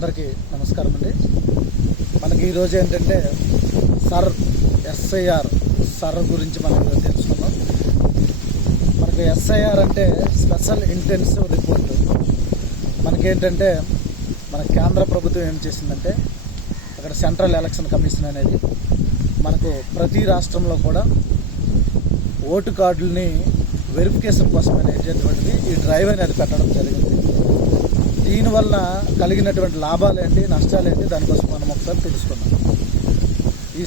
అందరికీ నమస్కారం అండి. మనకి ఈరోజు ఏంటంటే ఎస్ఐఆర్ గురించి మనం తెలుసుకుందాం. మనకి ఎస్ఐఆర్ అంటే స్పెషల్ ఇంటెన్సివ్ రిపోర్ట్. మనకేంటంటే మన కేంద్ర ప్రభుత్వం ఏం చేసిందంటే అక్కడ సెంట్రల్ ఎలక్షన్ కమిషన్ అనేది మనకు ప్రతి రాష్ట్రంలో కూడా ఓటు కార్డులని వెరిఫికేషన్ కోసం అనేటటువంటిది ఈ డ్రైవ్ అనేది పెట్టడం జరిగింది. దీనివల్ల కలిగినటువంటి లాభాలు ఏంటి, నష్టాలు ఏంటి, దానికోసం మనం ఒకసారి తెలుసుకుందాం. ఈ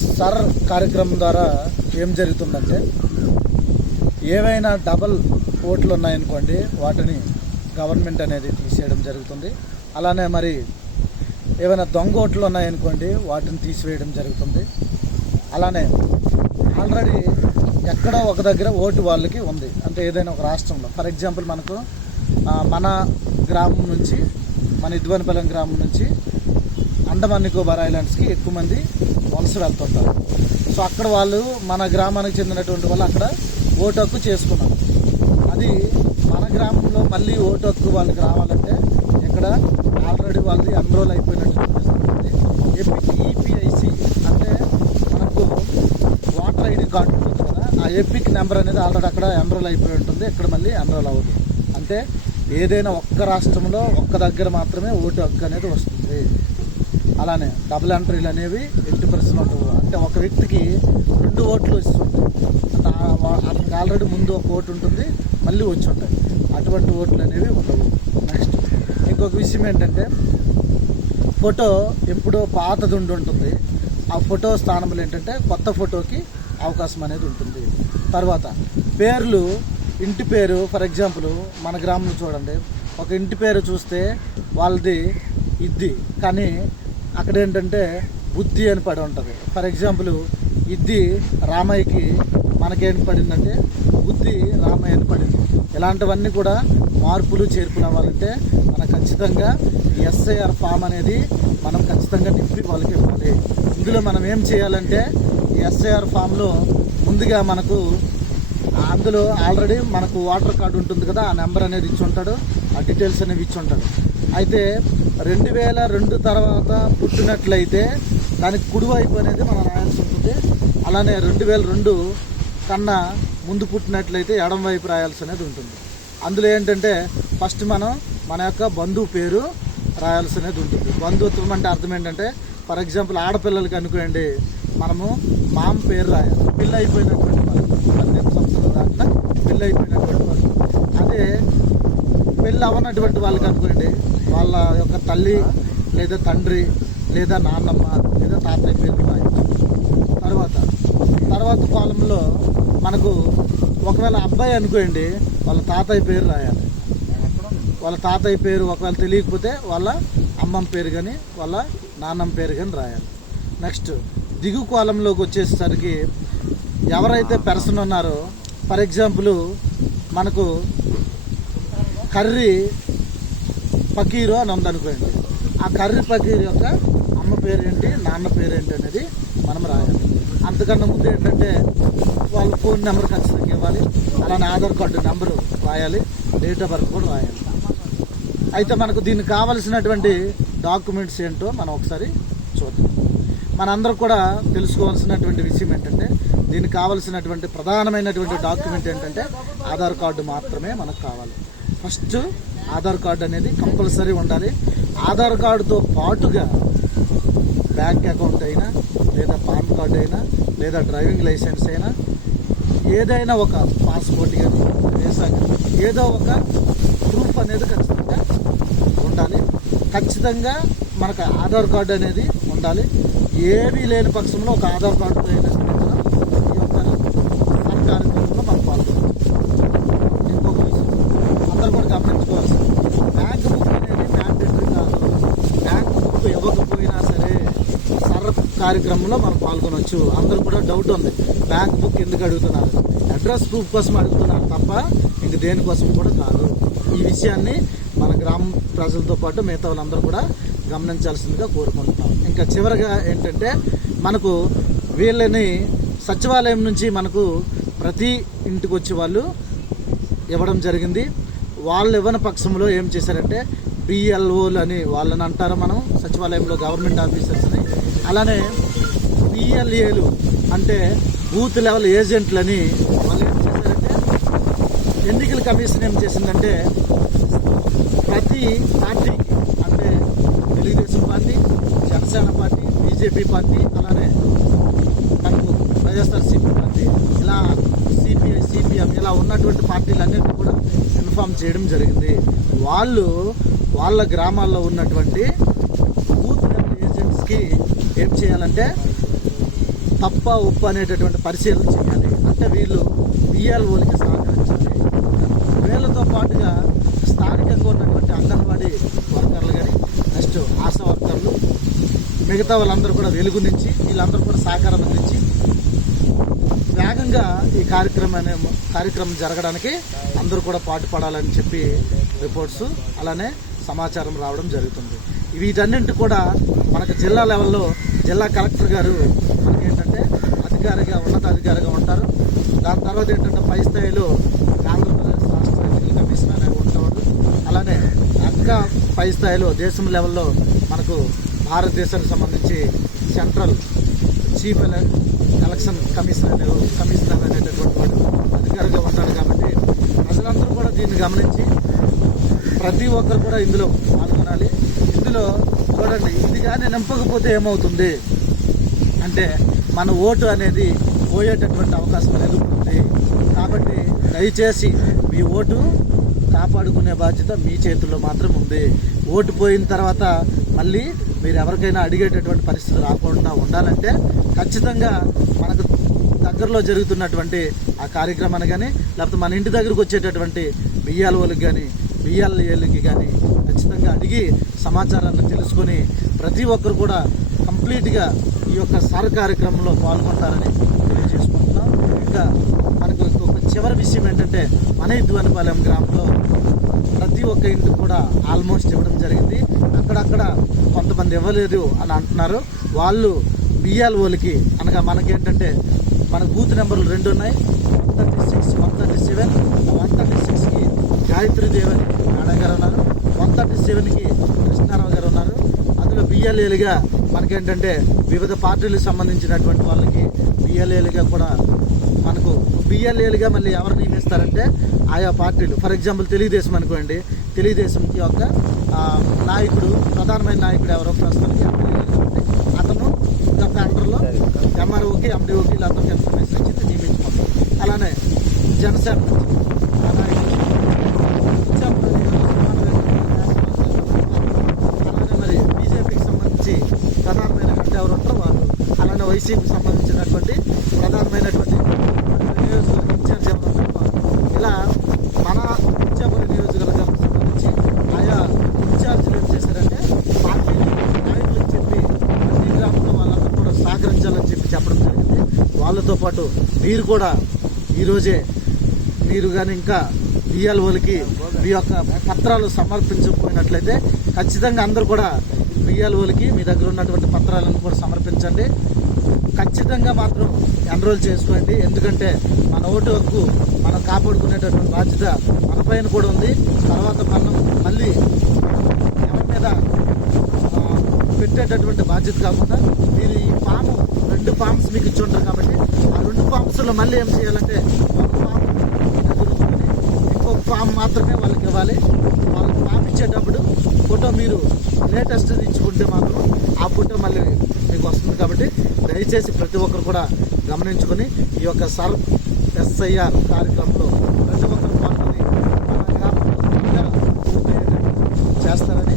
కార్యక్రమం ద్వారా ఏం జరుగుతుందంటే ఏవైనా డబల్ ఓట్లు ఉన్నాయనుకోండి వాటిని గవర్నమెంట్ అనేది తీసేయడం జరుగుతుంది. అలానే మరి ఏవైనా దొంగ ఓట్లు ఉన్నాయనుకోండి వాటిని తీసివేయడం జరుగుతుంది. అలానే ఆల్రెడీ ఎక్కడో ఒక దగ్గర ఓటు వాళ్ళకి ఉంది అంటే ఏదైనా ఒక రాష్ట్రంలో, ఫర్ ఎగ్జాంపుల్ మనకు మన గ్రామం నుంచి మన ఇద్వానిపాలెం గ్రామం నుంచి అండమాన్ నికోబార్ ఐలాండ్స్కి ఎక్కువ మంది వలస వెళ్తుంటారు. సో అక్కడ వాళ్ళు మన గ్రామానికి చెందినటువంటి వాళ్ళు అక్కడ ఓటు హక్కు చేసుకున్నారు. అది మన గ్రామంలో మళ్ళీ ఓటు హక్కు వాళ్ళకి రావాలంటే ఇక్కడ ఆల్రెడీ వాళ్ళది ఎన్రోల్ అయిపోయినట్టు ఈపీఐసి అంటే మనకు వాటర్ ఐడి కార్డు ఉంటుంది కదా, ఆ ఎపిక్ నెంబర్ అనేది ఆల్రెడీ అక్కడ ఎన్రోల్ అయిపోయి ఉంటుంది. ఇక్కడ మళ్ళీ ఎన్రోల్ అవ్వదు. అంటే ఏదైనా ఒక్క రాష్ట్రంలో ఒక్క దగ్గర మాత్రమే ఓటు హక్కు అనేది వస్తుంది. అలానే డబుల్ ఎంట్రీలు అనేవి 80% అంటే ఒక వ్యక్తికి 2 ఓట్లు వస్తుంది. అతనికి ఆల్రెడీ ముందు ఒక ఓటు ఉంటుంది, మళ్ళీ వచ్చి ఉంటాయి. అటువంటి ఓట్లు అనేవి ఉండవు. నెక్స్ట్ ఇంకొక విషయం ఏంటంటే ఫోటో ఎప్పుడో పాతది ఉంటుంది. ఆ ఫోటో స్థానంలో ఏంటంటే కొత్త ఫోటోకి అవకాశం అనేది ఉంటుంది. తర్వాత పేర్లు, ఇంటి పేరు, ఫర్ ఎగ్జాంపుల్ మన గ్రామంలో చూడండి, ఒక ఇంటి పేరు చూస్తే వాళ్ళది ఇద్ది, కానీ అక్కడ ఏంటంటే బుద్ధి అని పడి ఉంటుంది. ఫర్ ఎగ్జాంపుల్ ఇద్ది రామయ్యకి మనకేం పడిందంటే బుద్ధి రామయ్య అని పడింది. ఇలాంటివన్నీ కూడా మార్పులు చేర్పులు అవ్వాలంటే మనం ఖచ్చితంగా ఎస్ఐఆర్ ఫామ్ అనేది మనం ఖచ్చితంగా నింపి వాళ్ళకి ఇవ్వాలి. ఇందులో మనం ఏం చేయాలంటే ఎస్ఐఆర్ ఫామ్లో ముందుగా మనకు అందులో ఆల్రెడీ మనకు ఓటర్ కార్డు ఉంటుంది కదా, ఆ నెంబర్ అనేది ఇచ్చి ఉంటాడు, ఆ డీటెయిల్స్ అనేవి ఇచ్చి ఉంటాడు. అయితే 2002 తర్వాత పుట్టినట్లయితే దానికి కుడివైపు అనేది మనం రాయాల్సి ఉంటుంది. అలానే 2002 కన్నా ముందు పుట్టినట్లయితే ఎడం వైపు రాయాల్సి అనేది ఉంటుంది. అందులో ఏంటంటే ఫస్ట్ మనం మన యొక్క బంధువు పేరు రాయాల్సి అనేది ఉంటుంది. బంధుత్వం అంటే అర్థం ఏంటంటే ఫర్ ఎగ్జాంపుల్ ఆడపిల్లలకి అనుకోండి మనము మామ పేరు రాయాలి, పెళ్ళి అయిపోయినటువంటి వాళ్ళు, 18 సంవత్సరాల దాకా పెళ్ళి అయిపోయినటువంటి వాళ్ళు. అదే పెళ్ళి అవ్వనటువంటి వాళ్ళకి అనుకోండి వాళ్ళ యొక్క తల్లి లేదా తండ్రి లేదా నాన్నమ్మ లేదా తాతయ్య పేరు రాయాలి. తర్వాత కాలంలో మనకు ఒకవేళ అబ్బాయి అనుకోండి వాళ్ళ తాతయ్య పేరు రాయాలి. వాళ్ళ తాతయ్య పేరు ఒకవేళ తెలియకపోతే వాళ్ళ అమ్మమ్మ పేరు కానీ వాళ్ళ నాన్నమ్మ పేరు కానీ రాయాలి. నెక్స్ట్ దిగు కాలంలోకి వచ్చేసరికి ఎవరైతే పర్సన్ ఉన్నారో, ఫర్ ఎగ్జాంపుల్ మనకు కర్రీ ఫకీరు అని ఉందనుకోండి, ఆ కర్రీ ఫకీర్ యొక్క అమ్మ పేరేంటి, నాన్న పేరేంటి అనేది మనం రాయాలి. అంతకన్నా ముందు ఏంటంటే వాళ్ళ ఫోన్ నెంబర్ ఖచ్చితంగా ఇవ్వాలి. అలానే ఆధార్ కార్డు నెంబరు రాయాలి, డేట్ ఆఫ్ బర్త్ కూడా రాయాలి. అయితే మనకు దీనికి కావలసినటువంటి డాక్యుమెంట్స్ ఏంటో మనం ఒకసారి చూద్దాం. మనందరూ కూడా తెలుసుకోవాల్సినటువంటి విషయం ఏంటంటే దీనికి కావాల్సినటువంటి ప్రధానమైనటువంటి డాక్యుమెంట్ ఏంటంటే ఆధార్ కార్డు మాత్రమే మనకు కావాలి. ఫస్ట్ ఆధార్ కార్డు అనేది కంపల్సరీ ఉండాలి. ఆధార్ కార్డుతో పాటుగా బ్యాంక్ అకౌంట్ అయినా లేదా పాన్ కార్డు అయినా లేదా డ్రైవింగ్ లైసెన్స్ అయినా ఏదైనా ఒక పాస్పోర్ట్ కానీ వీసా కానీ ఏదో ఒక ప్రూఫ్ అనేది ఖచ్చితంగా ఉండాలి. ఖచ్చితంగా మనకు ఆధార్ కార్డు అనేది ఉండాలి. ఏమీ లేని పక్షంలో ఒక ఆధార్ కార్డు అయినా ఈ యొక్క కార్యక్రమంలో మనం పాల్గొనాలి. ఇంకొక విషయం అందరూ కూడా గమనించుకోవాల్సింది, బ్యాంక్ బుక్ అనేది మ్యాండేటరీ కాదు. బ్యాంక్ బుక్ ఇవ్వకపోయినా సరే కార్యక్రమంలో మనం పాల్గొనవచ్చు. అందరూ కూడా డౌట్ ఉంది, బ్యాంక్ బుక్ ఎందుకు అడుగుతున్నారు, అడ్రస్ ప్రూఫ్ కోసం అడుగుతున్నారు తప్ప ఇంక దేనికోసం కూడా కాదు. ఈ విషయాన్ని మన గ్రామ ప్రజలతో పాటు మిగతా వాళ్ళందరూ కూడా గమనించాల్సిందిగా కోరుకుంటున్నాం. ఇంకా చివరిగా ఏంటంటే మనకు వీళ్ళని సచివాలయం నుంచి మనకు ప్రతి ఇంటికి వచ్చి వాళ్ళు ఇవ్వడం జరిగింది. వాళ్ళు ఇవ్వని పక్షంలో ఏం చేశారంటే బిఎల్ఓలు అని వాళ్ళని అంటారు మనం సచివాలయంలో గవర్నమెంట్ ఆఫీసర్స్ని. అలానే బిఎల్ఏలు అంటే బూత్ లెవెల్ ఏజెంట్లని వాళ్ళు ఏం చేశారంటే, ఎన్నికల కమిషన్ ఏం చేసిందంటే ప్రతి పార్టీకి అంటే Telugu Desam party, Janasena party, BJP party, అలానే మనకు వైఎస్ఆర్సీపీ పార్టీ, ఇలా సిపిఐ, సిపిఎం ఇలా ఉన్నటువంటి పార్టీలన్నింటినీ కూడా ఇన్ఫామ్ చేయడం జరిగింది. వాళ్ళు వాళ్ళ గ్రామాల్లో ఉన్నటువంటి బూత్ లెవెల్ ఏజెంట్స్కి ఏం చేయాలంటే తప్ప ఉప్పు అనేటటువంటి పరిశీలన చేయాలి. అంటే వీళ్ళు బిఎల్ఓలకి సహకరించాలి. వీళ్ళతో పాటుగా స్థానికంగా ఉన్నటువంటి అంగన్వాడీ వర్కర్లు కానీ, నెక్స్ట్ ఆశా వర్కర్లు, మిగతా వాళ్ళందరూ కూడా వెలుగు నుంచి వీళ్ళందరూ కూడా సహకారం అందించి వేగంగా ఈ కార్యక్రమం జరగడానికి అందరూ కూడా పాటుపడాలని చెప్పి రిపోర్ట్స్ అలానే సమాచారం రావడం జరుగుతుంది. వీటన్నింటి కూడా మనకు జిల్లా లెవెల్లో జిల్లా కలెక్టర్ గారు మనకేంటంటే అధికారిగా ఉన్నతాధికారిగా ఉంటారు. దాని తర్వాత ఏంటంటే పై స్థాయిలో ఆంధ్రప్రదేశ్ రాష్ట్ర ఎన్నికల కమిషన్ అనేవి ఉంటాడు. అలానే ఇంకా పై స్థాయిలో దేశం లెవెల్లో మనకు భారతదేశానికి సంబంధించి సెంట్రల్ చీఫ్ ఎలక్షన్ కమిషనర్ అనేటటువంటి వాడు అధికారిగా ఉంటాడు. కాబట్టి ప్రజలందరూ కూడా దీన్ని గమనించి ప్రతి ఒక్కరు కూడా ఇందులో పాల్గొనాలి. ఇందులో చూడండి, ఇది కానీ నింపకపోతే ఏమవుతుంది అంటే మన ఓటు అనేది పోయేటటువంటి అవకాశం అనేది ఉంటుంది. కాబట్టి దయచేసి మీ ఓటు కాపాడుకునే బాధ్యత మీ చేతుల్లో మాత్రం ఉంది. ఓటు పోయిన తర్వాత మళ్ళీ మీరు ఎవరికైనా అడిగేటటువంటి పరిస్థితి రాకుండా ఉండాలంటే ఖచ్చితంగా మనకు దగ్గరలో జరుగుతున్నటువంటి ఆ కార్యక్రమాన్ని కానీ, లేకపోతే మన ఇంటి దగ్గరకు వచ్చేటటువంటి బిఎల్ఓలకు కానీ, బిఎల్ఏలకి కానీ ఖచ్చితంగా అడిగి సమాచారాన్ని తెలుసుకొని ప్రతి ఒక్కరు కూడా కంప్లీట్గా ఈ యొక్క సార్ కార్యక్రమంలో పాల్గొంటారని తెలియజేసుకుంటున్నాం. ఇంకా మనకు ఇంకొక చివరి విషయం ఏంటంటే, మన ఇద్వానిపాలెం గ్రామంలో ప్రతి ఒక్క ఇంటికి కూడా ఆల్మోస్ట్ ఇవ్వడం జరిగింది. అక్కడక్కడ కొంతమంది ఇవ్వలేదు అని అంటున్నారు. వాళ్ళు బిఎల్ఓలకి అనగా మనకేంటంటే మన బూత్ నెంబర్లు 2 ఉన్నాయి, 136, 137. 136కి గాయత్రీదేవి అని మేడం గారు ఉన్నారు, 137కి కృష్ణారావు గారు ఉన్నారు. అందులో బిఎల్ఏలుగా మనకేంటంటే వివిధ పార్టీలకు సంబంధించినటువంటి వాళ్ళకి బిఎల్ఏలుగా కూడా మనకు బిఎల్ఏలుగా మళ్ళీ ఎవరు నియమిస్తారంటే ఆయా పార్టీలు. ఫర్ ఎగ్జాంపుల్ తెలుగుదేశం అనుకోండి, తెలుగుదేశంకి ఒక నాయకుడు, ప్రధానమైన నాయకుడు ఎవరో ప్రస్తుతానికి అతను ఒక అండర్లో ఎంఆర్ఓకి, ఎండిఓకి వీళ్ళందరికీ ఇన్ఫర్మేషన్ ఇచ్చి నియమించుకుంటాం. అలానే జనసేన అలానే మరి బీజేపీకి సంబంధించి ప్రధానమైనటువంటి ఎవరు ఉంటారో వాళ్ళు, అలానే వైసీపీకి సంబంధించినటువంటి ప్రధానమైనటువంటి నియోజకవర్గ ఇన్ఛార్జ్ ఎవరు ఉంటారో ఇలా మన ఇచ్చాపురం నియోజకవర్గానికి సంబంధించి ఆయా ఇన్ఛార్జీలు ఏం చేశారంటే పార్టీ నాయకులకు చెప్పి ప్రతి గ్రామంలో వాళ్ళందరూ కూడా సహకరించాలని చెప్పడం జరిగింది. వాళ్ళతో పాటు మీరు కూడా ఈరోజే మీరు కానీ ఇంకా బిఎల్ఓలకి మీ యొక్క పత్రాలు సమర్పించకపోయినట్లయితే ఖచ్చితంగా అందరూ కూడా బిఎల్ఓలకి మీ దగ్గర ఉన్నటువంటి పత్రాలను కూడా సమర్పించండి. ఖచ్చితంగా మాత్రం ఎన్రోల్ చేసుకోండి. ఎందుకంటే మన ఓటు హక్కు మనం కాపాడుకునేటటువంటి బాధ్యత మన పైన కూడా ఉంది. తర్వాత మనం మళ్ళీ ఎవరి మీద పెట్టేటటువంటి బాధ్యత కాకుండా మీరు ఈ ఫామ్ 2 ఫామ్స్ మీకు ఇచ్చి ఉంటారు. కాబట్టి ఆ 2 ఫామ్స్లో మళ్ళీ ఏం చేయాలంటే ఒక ఫామ్ మీ దగ్గర ఉంచుకొని ఇంకొక ఫామ్ మాత్రమే వాళ్ళకి ఇవ్వాలి. వాళ్ళకి ఫామ్ ఇచ్చేటప్పుడు ఫోటో మీరు లేటెస్ట్ ఇచ్చుకుంటే మాత్రం ఆ ఫోటో మళ్ళీ మీకు వస్తుంది. కాబట్టి దయచేసి ప్రతి ఒక్కరు కూడా గమనించుకొని ఈ యొక్క SIR కార్యక్రమంలో ప్రతి ఒక్కరు పాల్గొని మన గ్రామంలో చేస్తారని